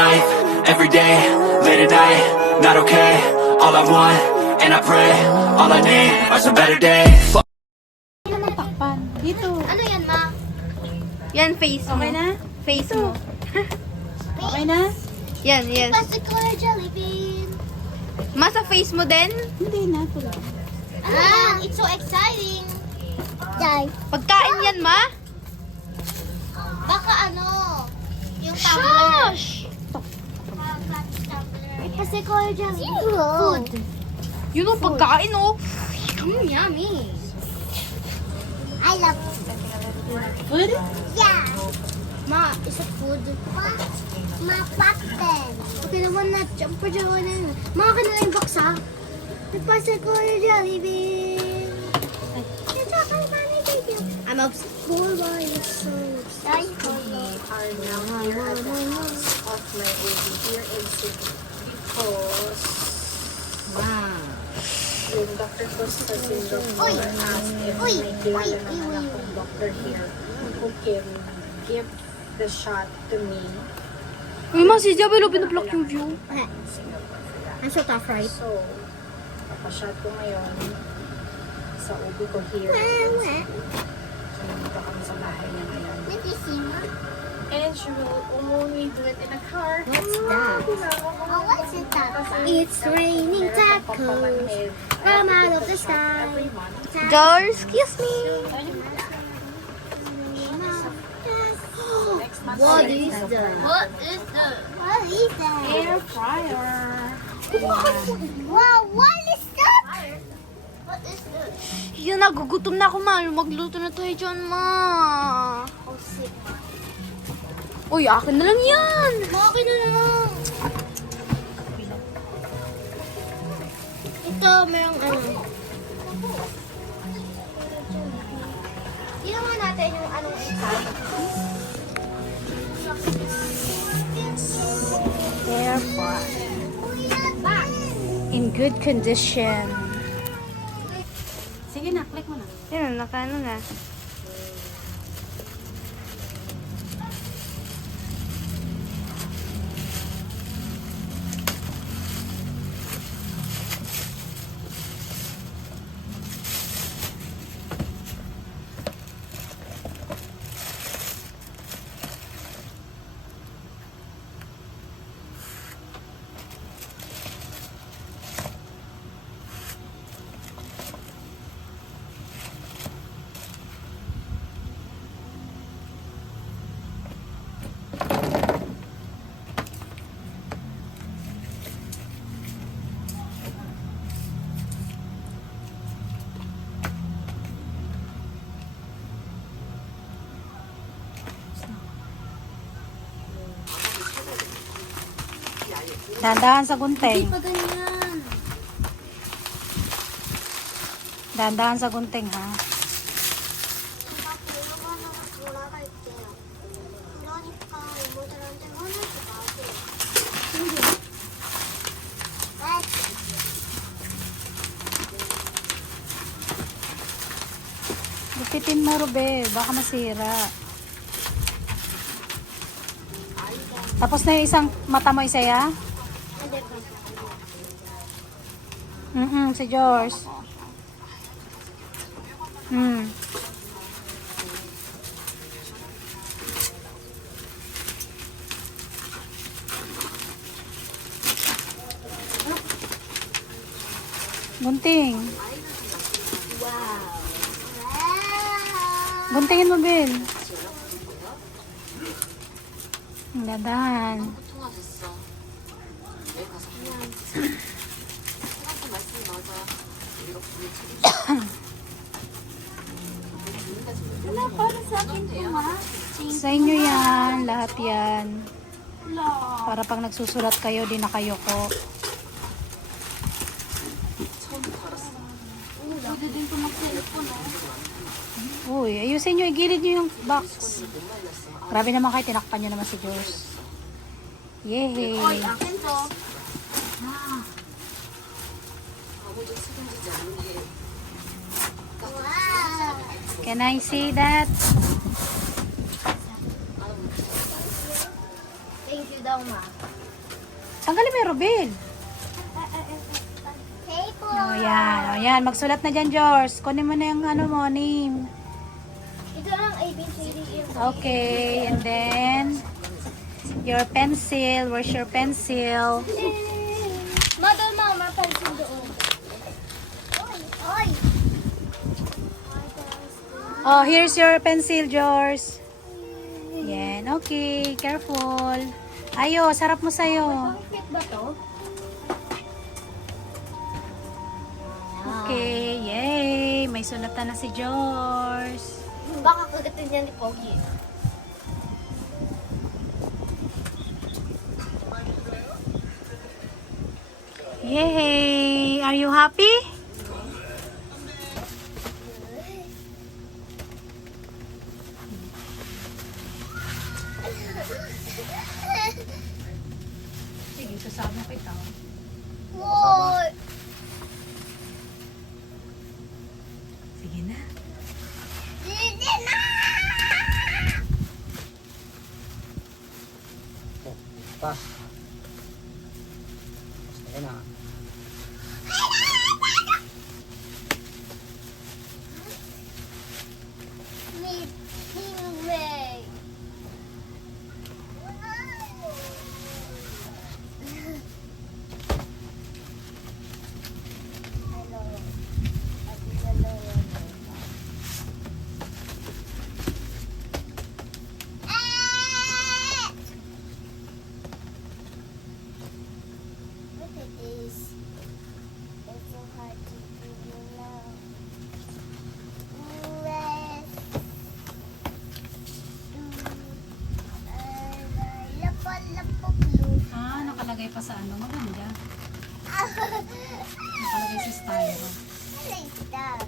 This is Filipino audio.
life, every day, late at night, not okay. All I want, and I pray, all I need are some better days. Ano naman takpan? Dito. Ano yan, ma? Yan, face mo. Okay na? Face mo. Okay na? Yan, yes. Particular jelly bean. Ma, sa face mo din? Hindi na. Ito lang. It's so exciting. Yay. Pagkain yan, ma? Baka ano, yung tumbler. Shush! Particular jelly bean. Food. Yun ang pagkain, oh. Yummy. I love Food? Yeah. Ma, is it food? Ma, pattern. Okay naman na, jump pa dyan. Ma, akin na lang yung box, ha? The particular jelly bean. I'm obsessed. Poor boy is so obsessed. Are now here at the house of my baby here in Sydney because yung Dr. Costa syndrome asked if Uy! may kilala naman akong doctor here who can give the shot to me. Uy, ma, si Diablo, binablock yung view. I'm so tough, right? So, papashot ko ngayon sa ubi ko here. So, nandito kami sa bahay niya ngayon. And she will only do it in a car. What's that? Oh, what's it that? It's raining tacos from out of the sky. George, excuse me. What is that? What is that? What is that? Air fryer. Wow, what is that? What is that? Yun, nagugutom na ako, ma. Magluto na tayo dyan, ma. Oh, sick. Uy, akin na lang yan. Bakit na lang? Ito, merong ano. Tingnan nga natin yung anong inside. Air fry. In good condition. Sige na, click mo na. Yan, nakaano na. Dandahan sa gunting. Pa ganyan. Dandahan sa gunting, ha? Gupitin mo, Rube. Baka masira. Tapos na yung isang mata mo, Isaya? Si George. Gunting. Guntingin mo, Ben. Ang dadan. Sa inyo yan, lahat yan. Para pang nagsusulat kayo, di na kayo ko. Uy, ayusin nyo, igilid nyo yung box. Grabe naman kayo, tinakpan nyo naman si Diyos. Yehey. Akin to. Wow. Can I see that? Thank you, daw, ma. Tanggalin mo yung rubel. Paper. O yan, o yan. Magsulat na dyan, George. Kunin mo na yung ano mo, name. Ito lang ABCD. Okay, and then your pencil. Where's your pencil? Mother, mama, pencil doon. Oy! Oh, here's your pencil, George. Yan, okay. Careful. Ayo, sarap mo sa'yo. Fit ba to? Okay, yay. May sulatan na si George. Baka kagatin niya ni Pogi. Yay! Are you happy? Sige, sasama kita. Wow! Sige na. Hindi na! Pa. Basta na. Meeting way. Look at this. It's so hard to do now. Let's do lapo blue. Ah, nakalagay pa sa ano. Maganda. Nakalagay sa styro. What is that?